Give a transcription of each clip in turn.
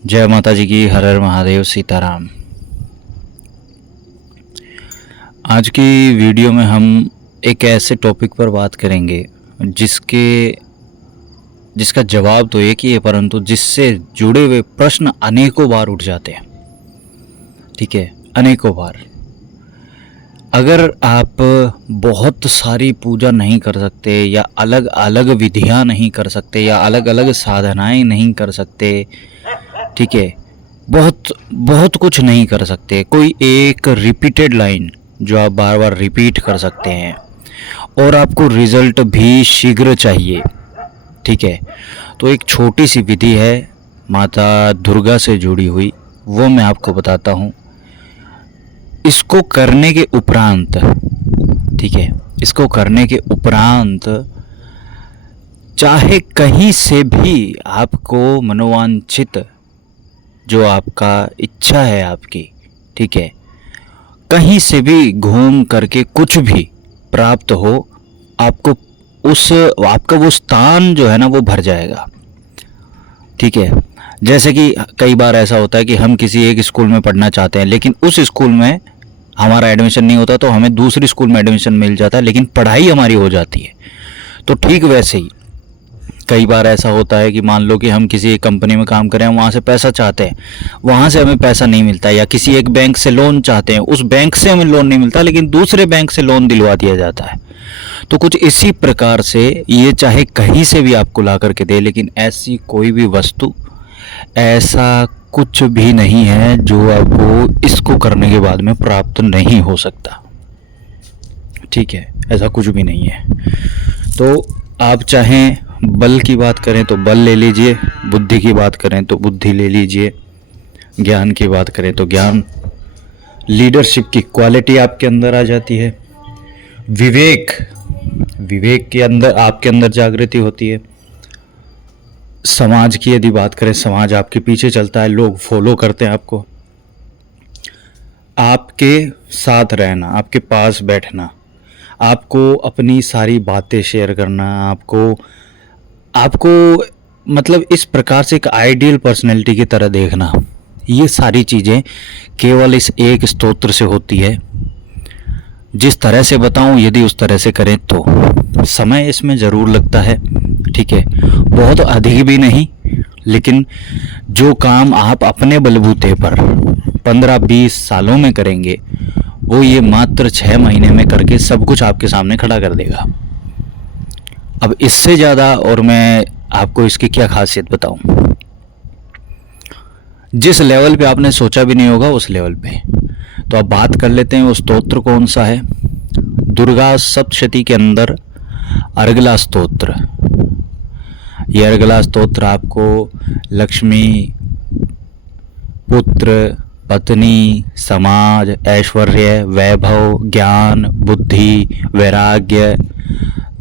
जय माता जी की। हर हर महादेव, सीताराम। आज की वीडियो में हम एक ऐसे टॉपिक पर बात करेंगे जिसका जवाब तो एक ही है, परंतु जिससे जुड़े हुए प्रश्न अनेकों बार उठ जाते हैं। ठीक है, अनेकों बार। अगर आप बहुत सारी पूजा नहीं कर सकते, या अलग अलग विधियां नहीं कर सकते, या अलग अलग साधनाएं नहीं कर सकते, ठीक है, बहुत बहुत कुछ नहीं कर सकते, कोई एक रिपीटेड लाइन जो आप बार बार रिपीट कर सकते हैं और आपको रिजल्ट भी शीघ्र चाहिए, ठीक है, तो एक छोटी सी विधि है माता दुर्गा से जुड़ी हुई, वो मैं आपको बताता हूँ। इसको करने के उपरांत, ठीक है, इसको करने के उपरांत चाहे कहीं से भी आपको मनोवांछित जो आपका इच्छा है आपकी, ठीक है, कहीं से भी घूम करके कुछ भी प्राप्त हो, आपको आपका वो स्थान जो है ना वो भर जाएगा। ठीक है, जैसे कि कई बार ऐसा होता है कि हम किसी एक स्कूल में पढ़ना चाहते हैं, लेकिन उस स्कूल में हमारा एडमिशन नहीं होता, तो हमें दूसरी स्कूल में एडमिशन मिल जाता है, लेकिन पढ़ाई हमारी हो जाती है। तो ठीक वैसे ही कई बार ऐसा होता है कि मान लो कि हम किसी एक कंपनी में काम करें, वहाँ से पैसा चाहते हैं, वहाँ से हमें पैसा नहीं मिलता, या किसी एक बैंक से लोन चाहते हैं, उस बैंक से हमें लोन नहीं मिलता, लेकिन दूसरे बैंक से लोन दिलवा दिया जाता है। तो कुछ इसी प्रकार से ये चाहे कहीं से भी आपको ला करके दे, लेकिन ऐसी कोई भी वस्तु, ऐसा कुछ भी नहीं है जो आपको इसको करने के बाद में प्राप्त नहीं हो सकता। ठीक है, ऐसा कुछ भी नहीं है। तो आप चाहें बल की बात करें तो बल ले लीजिए, बुद्धि की बात करें तो बुद्धि ले लीजिए, ज्ञान की बात करें तो ज्ञान, लीडरशिप की क्वालिटी आपके अंदर आ जाती है, विवेक के अंदर आपके अंदर जागृति होती है। समाज की यदि बात करें, समाज आपके पीछे चलता है, लोग फॉलो करते हैं आपको, आपके साथ रहना, आपके पास बैठना, आपको अपनी सारी बातें शेयर करना, आपको मतलब इस प्रकार से एक आइडियल पर्सनैलिटी की तरह देखना, ये सारी चीज़ें केवल इस एक स्तोत्र से होती है। जिस तरह से बताऊं, यदि उस तरह से करें तो समय इसमें ज़रूर लगता है, ठीक है, बहुत अधिक भी नहीं, लेकिन जो काम आप अपने बलबूते पर 15-20 सालों में करेंगे, वो ये मात्र 6 महीने में करके सब कुछ आपके सामने खड़ा कर देगा। अब इससे ज़्यादा और मैं आपको इसकी क्या खासियत बताऊं, जिस लेवल पे आपने सोचा भी नहीं होगा उस लेवल पे। तो अब बात कर लेते हैं वो स्तोत्र कौन सा है। दुर्गा सप्तशती के अंदर अर्गला स्तोत्र, ये अर्गला स्तोत्र आपको लक्ष्मी, पुत्र, पत्नी, समाज, ऐश्वर्य, वैभव, ज्ञान, बुद्धि, वैराग्य,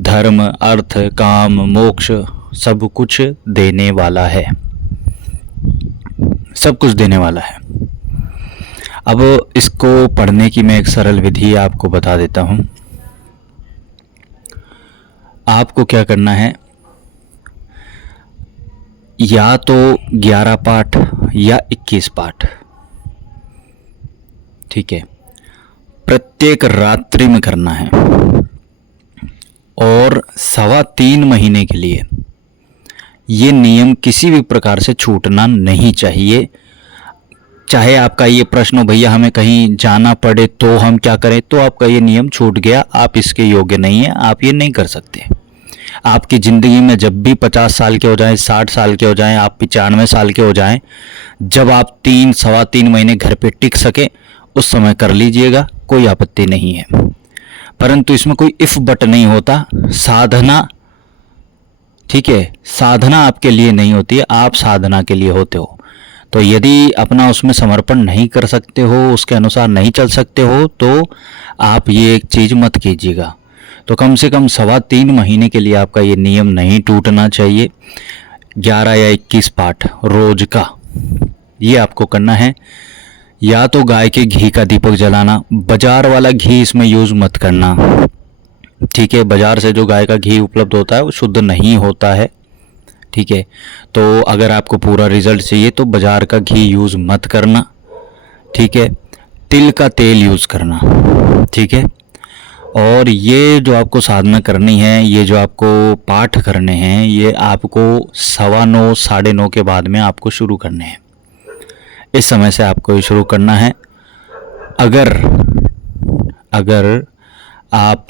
धर्म, अर्थ, काम, मोक्ष सब कुछ देने वाला है, सब कुछ देने वाला है। अब इसको पढ़ने की मैं एक सरल विधि आपको बता देता हूँ। आपको क्या करना है, या तो 11 पाठ या 21 पाठ, ठीक है, प्रत्येक रात्रि में करना है, और 3.25 महीने के लिए ये नियम किसी भी प्रकार से छूटना नहीं चाहिए। चाहे आपका ये प्रश्न हो, भैया हमें कहीं जाना पड़े तो हम क्या करें, तो आपका ये नियम छूट गया, आप इसके योग्य नहीं हैं, आप ये नहीं कर सकते। आपकी ज़िंदगी में जब भी 50 साल के हो जाएं, 60 साल के हो जाएं, आप 95 साल के हो जाएं, जब आप 3-3.25 महीने घर पे टिक सके, उस समय कर लीजिएगा, कोई आपत्ति नहीं है। परंतु इसमें कोई इफ बट नहीं होता। साधना, ठीक है, साधना आपके लिए नहीं होती है, आप साधना के लिए होते हो। तो यदि अपना उसमें समर्पण नहीं कर सकते हो, उसके अनुसार नहीं चल सकते हो, तो आप ये एक चीज़ मत कीजिएगा। तो कम से कम 3.25 महीने के लिए आपका ये नियम नहीं टूटना चाहिए। 11 या 21 पाठ रोज का ये आपको करना है। या तो गाय के घी का दीपक जलाना, बाजार वाला घी इसमें यूज़ मत करना, ठीक है, बाज़ार से जो गाय का घी उपलब्ध होता है वो शुद्ध नहीं होता है, ठीक ठीक है। तो अगर आपको पूरा रिजल्ट चाहिए तो बाज़ार का घी यूज़ मत करना, ठीक है, तिल का तेल यूज़ करना, ठीक है। और ये जो आपको साधना करनी है, ये जो आपको पाठ करने हैं, ये आपको 9:15 9:30 के बाद में आपको शुरू करने हैं। इस समय से आपको ये शुरू करना है। अगर अगर आप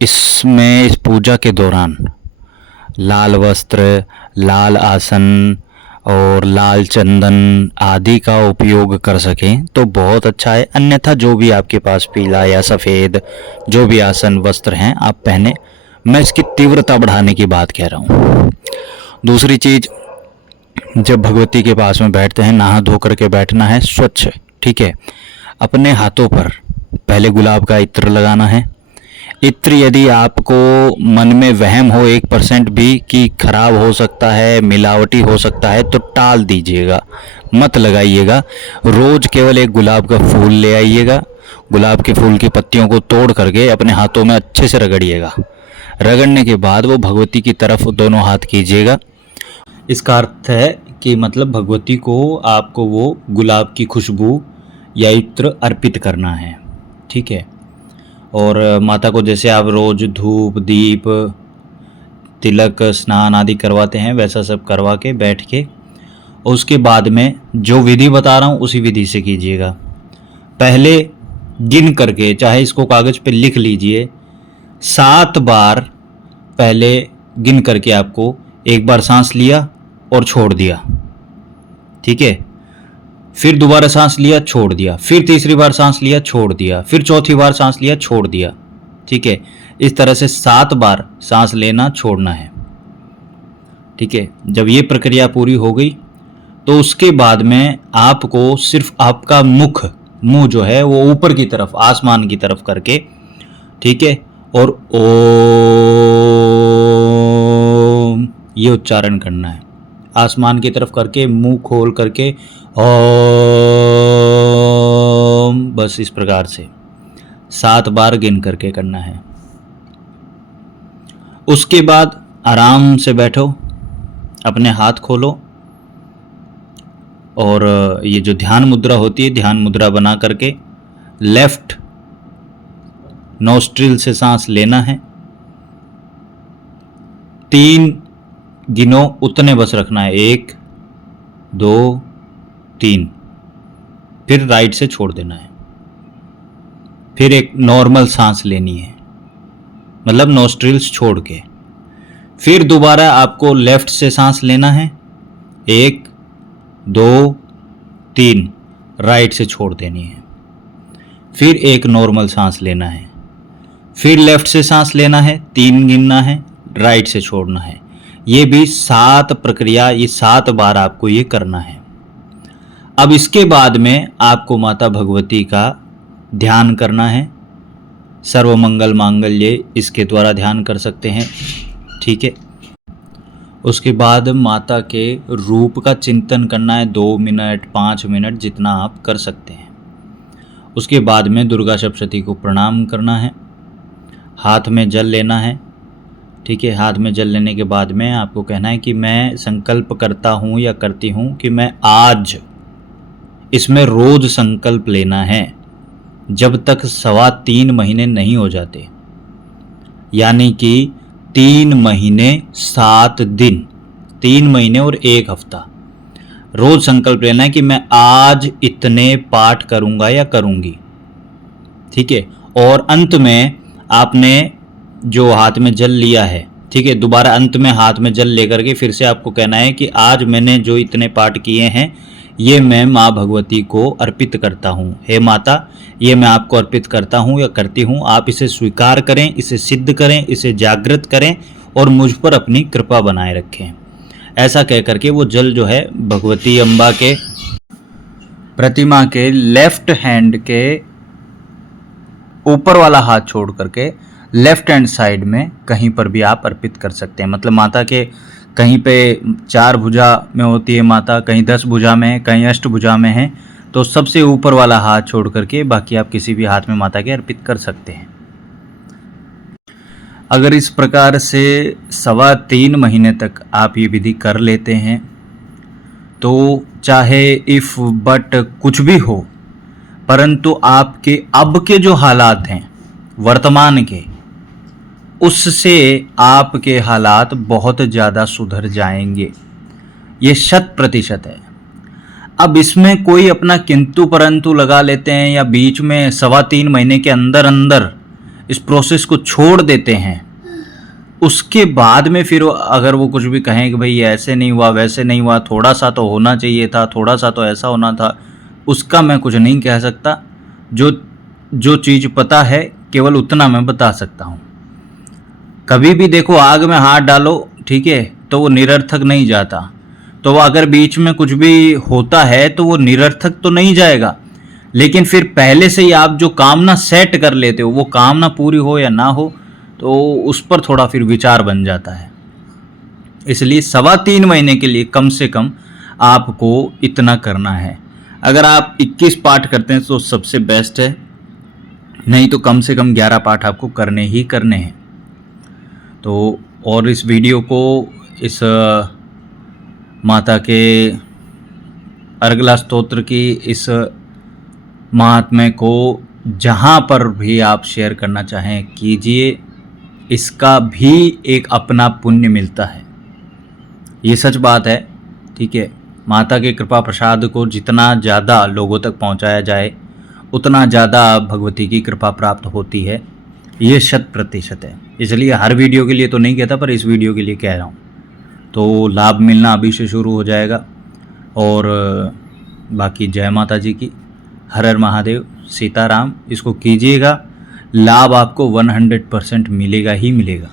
इसमें इस पूजा के दौरान लाल वस्त्र, लाल आसन और लाल चंदन आदि का उपयोग कर सकें तो बहुत अच्छा है। अन्यथा जो भी आपके पास पीला या सफ़ेद जो भी आसन वस्त्र हैं आप पहने। मैं इसकी तीव्रता बढ़ाने की बात कह रहा हूँ। दूसरी चीज़, जब भगवती के पास में बैठते हैं नहा धो करके बैठना है स्वच्छ, ठीक है। अपने हाथों पर पहले गुलाब का इत्र लगाना है। इत्र यदि आपको मन में वहम हो 1% भी कि खराब हो सकता है, मिलावटी हो सकता है, तो टाल दीजिएगा, मत लगाइएगा। रोज़ केवल एक गुलाब का फूल ले आइएगा, गुलाब के फूल की पत्तियों को तोड़ करके अपने हाथों में अच्छे से रगड़िएगा। रगड़ने के बाद वो भगवती की तरफ दोनों हाथ कीजिएगा। इसका अर्थ है कि मतलब भगवती को आपको वो गुलाब की खुशबू या इत्र अर्पित करना है, ठीक है। और माता को जैसे आप रोज़ धूप दीप तिलक स्नान आदि करवाते हैं वैसा सब करवा के बैठ के, उसके बाद में जो विधि बता रहा हूँ उसी विधि से कीजिएगा। पहले गिन करके, चाहे इसको कागज़ पे लिख लीजिए, 7 बार पहले गिन करके आपको एक बार सांस लिया और छोड़ दिया, ठीक है। फिर दोबारा सांस लिया छोड़ दिया, फिर तीसरी बार सांस लिया छोड़ दिया, फिर चौथी बार सांस लिया छोड़ दिया, ठीक है। इस तरह से 7 बार सांस लेना छोड़ना है, ठीक है। जब ये प्रक्रिया पूरी हो गई तो उसके बाद में आपको सिर्फ आपका मुंह जो है वो ऊपर की तरफ आसमान की तरफ करके, ठीक है, और ओम ये उच्चारण करना है। आसमान की तरफ करके मुंह खोल करके ओम, बस इस प्रकार से 7 बार गिन करके करना है। उसके बाद आराम से बैठो, अपने हाथ खोलो और ये जो ध्यान मुद्रा होती है, ध्यान मुद्रा बना करके लेफ्ट नोस्ट्रिल से सांस लेना है। 3 गिनो, उतने बस रखना है, 1 2 3, फिर राइट से छोड़ देना है। फिर एक नॉर्मल सांस लेनी है, मतलब नोस्ट्रिल्स छोड़ के। फिर दोबारा आपको लेफ्ट से सांस लेना है, 1 2 3, राइट से छोड़ देनी है। फिर एक नॉर्मल सांस लेना है, फिर लेफ्ट से सांस लेना है, 3 गिनना है, राइट से छोड़ना है। ये भी 7 प्रक्रिया, ये 7 बार आपको ये करना है। अब इसके बाद में आपको माता भगवती का ध्यान करना है। सर्वमंगल मांगल्ये इसके द्वारा ध्यान कर सकते हैं, ठीक है। उसके बाद माता के रूप का चिंतन करना है, 2 मिनट 5 मिनट जितना आप कर सकते हैं। उसके बाद में दुर्गा सप्तशती को प्रणाम करना है, हाथ में जल लेना है, ठीक है। हाथ में जल लेने के बाद में आपको कहना है कि मैं संकल्प करता हूँ या करती हूँ कि मैं आज, इसमें रोज संकल्प लेना है जब तक 3.25 महीने नहीं हो जाते, यानी कि 3 महीने 7 दिन, 3 महीने और 1 हफ्ता रोज संकल्प लेना है कि मैं आज इतने पाठ करूँगा या करूँगी, ठीक है। और अंत में आपने जो हाथ में जल लिया है, ठीक है, दोबारा अंत में हाथ में जल लेकर के फिर से आपको कहना है कि आज मैंने जो इतने पाठ किए हैं ये मैं माँ भगवती को अर्पित करता हूँ। हे माता, ये मैं आपको अर्पित करता हूँ या करती हूँ, आप इसे स्वीकार करें, इसे सिद्ध करें, इसे जागृत करें और मुझ पर अपनी कृपा बनाए रखें। ऐसा कह करके वो जल जो है भगवती अम्बा के प्रतिमा के लेफ्ट हैंड के ऊपर वाला हाथ छोड़ करके लेफ्ट हैंड साइड में कहीं पर भी आप अर्पित कर सकते हैं। मतलब माता के कहीं पे 4 भुजा में होती है माता, कहीं 10 भुजा में है, कहीं अष्टभुजा में है, तो सबसे ऊपर वाला हाथ छोड़ करके बाकी आप किसी भी हाथ में माता के अर्पित कर सकते हैं। अगर इस प्रकार से 3.25 महीने तक आप ये विधि कर लेते हैं तो चाहे इफ बट कुछ भी हो, परंतु आपके अब के जो हालात हैं वर्तमान के, उससे आपके हालात बहुत ज़्यादा सुधर जाएंगे। ये 100% है। अब इसमें कोई अपना किंतु परंतु लगा लेते हैं या बीच में 3.25 महीने के अंदर अंदर इस प्रोसेस को छोड़ देते हैं, उसके बाद में फिर अगर वो कुछ भी कहें कि भाई ऐसे नहीं हुआ वैसे नहीं हुआ, थोड़ा सा तो होना चाहिए था, थोड़ा सा तो ऐसा होना था, उसका मैं कुछ नहीं कह सकता। जो चीज़ पता है केवल उतना मैं बता सकता हूँ। कभी भी देखो आग में हाथ डालो, ठीक है, तो वो निरर्थक नहीं जाता। तो वो अगर बीच में कुछ भी होता है तो वो निरर्थक तो नहीं जाएगा, लेकिन फिर पहले से ही आप जो कामना सेट कर लेते हो, वो कामना पूरी हो या ना हो, तो उस पर थोड़ा फिर विचार बन जाता है। इसलिए 3.25 महीने के लिए कम से कम आपको इतना करना है। अगर आप 21 पाठ करते हैं तो सबसे बेस्ट है, नहीं तो कम से कम 11 पाठ आपको करने ही करने हैं। तो और इस वीडियो को, इस माता के अर्गला स्तोत्र की इस महात्म्य को जहाँ पर भी आप शेयर करना चाहें कीजिए। इसका भी एक अपना पुण्य मिलता है, ये सच बात है, ठीक है। माता के कृपा प्रसाद को जितना ज़्यादा लोगों तक पहुंचाया जाए उतना ज़्यादा भगवती की कृपा प्राप्त होती है, ये 100% है। इसलिए हर वीडियो के लिए तो नहीं कहता, पर इस वीडियो के लिए कह रहा हूँ। तो लाभ मिलना अभी से शुरू हो जाएगा। और बाकी जय माता जी की, हर हर महादेव, सीताराम। इसको कीजिएगा, लाभ आपको 100% मिलेगा ही मिलेगा।